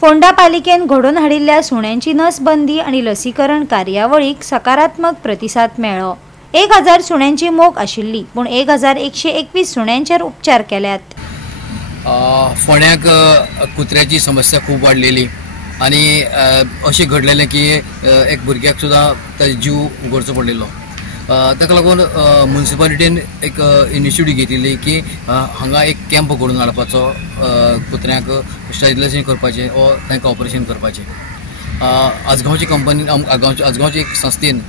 फोंडा पालिकेन घडोवन हाडिल्ल्या सुण्यांची नसबंदी आणि लसीकरण कार्यावळीक सकारात्मक प्रतिसाद मेळ्ळो। 1000 सुण्यांची मोख आशिल्ली, पूण 1121 सुण्यांचेर उपचार केल्यात। फोंड्याक कुत्र्याची समस्या खूप वाडलेली आणि अशें घडलेलें की एक भुरग्याक सुद्दां ताजो जीव उगडचो पडलेलो। ताका लागून म्युनिसिपालिटीन एक इनिशिएटीव घेतिल्ली की हांगा एक कॅम्प घडोवन हाडपाचो, कुत्र्यांक स्टॅरिलायझेशन करपाचें वा तांकां ऑपरेशन करपाचें। आजगांवची कंपनी आजगांवची एक संस्थेन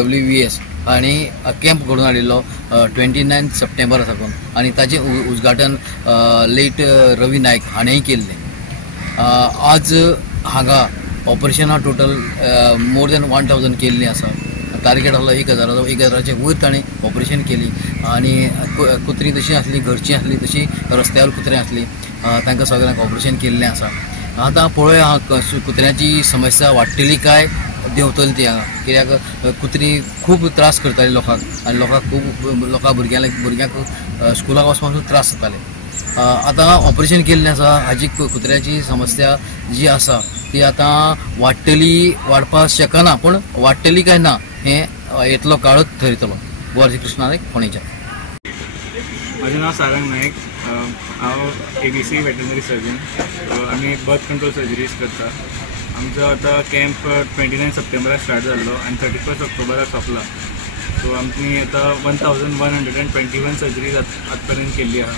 WVS आणि कॅम्प घडोवन हाडिल्लो 29 सप्टेंबर साकून, आणि ताचें उद्घाटन लेट रवी नायक हाणेंय केल्लें। आज हांगा ऑपरेशनां टोटल मोर दॅन 1000 केल्लीं आसा। टार्गेट आसलो 1000चे वयर ताणें ऑपरेशन केली, आणि कुत्री तशी आसली, घरची आसली तशी रस्त्यार कुत्रे आसली, तांकां सगळ्यांक ऑपरेशन केल्लें आसा। आतां पळोवया कुत्र्याची समस्या वाडटली काय देंवतली ती हांगा, कित्याक कुत्री खूब त्रास करताली लोकांक, आनी लोकांक भुरग्यांक स्कुलाक वचपाक त्रास जाताले। आतां ऑपरेशन केल्लें आसा, हाजी कुत्र्याची समस्या जी आसा ती आतां वाडपाक शकना, पूण वाडटली काय ना हें येतलो काळच ठरयतलो। गोवारी कृष्णा नायक, फोंडेच्यान। माझे नाव सारंग नायक, हांव ABC वेटनरी सर्जन। आमी बर्थ कंट्रोल सर्जरीज करता। आमचो आतां कॅम्प 29 सप्टेंबराक स्टार्ट जाल्लो आनी 31 ऑक्टोबराक सोंपला। सो आमी आतां 1121 सर्जरीज आतां पर्यंत केल्ली आहा।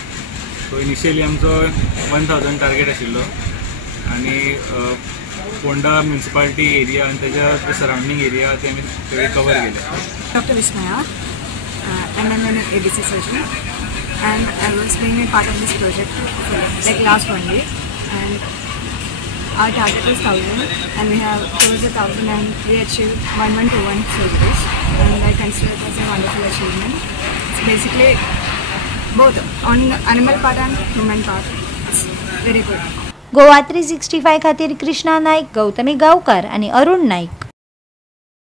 सो इनिशियली आमचो 1000 टार्गेट आशिल्लो, आणि फोंडा म्युनिसिपालिटी एरिया आणि त्याच्या सराउंडिंग एरिया ते आम्ही सगळे कवर केले। Dr. Vismaya, and I'm an ABC surgeon, and I was being a part of this project like last one day, and our target was 1000, and we have closed 1000, and we achieved 1121 surgeries, and I consider it as a wonderful achievement. It's basically both on animal part and human part. It's very good. Goa 365 खातीर कृष्णा नायक, गौतमी गांवकार आणि अरुण नायक।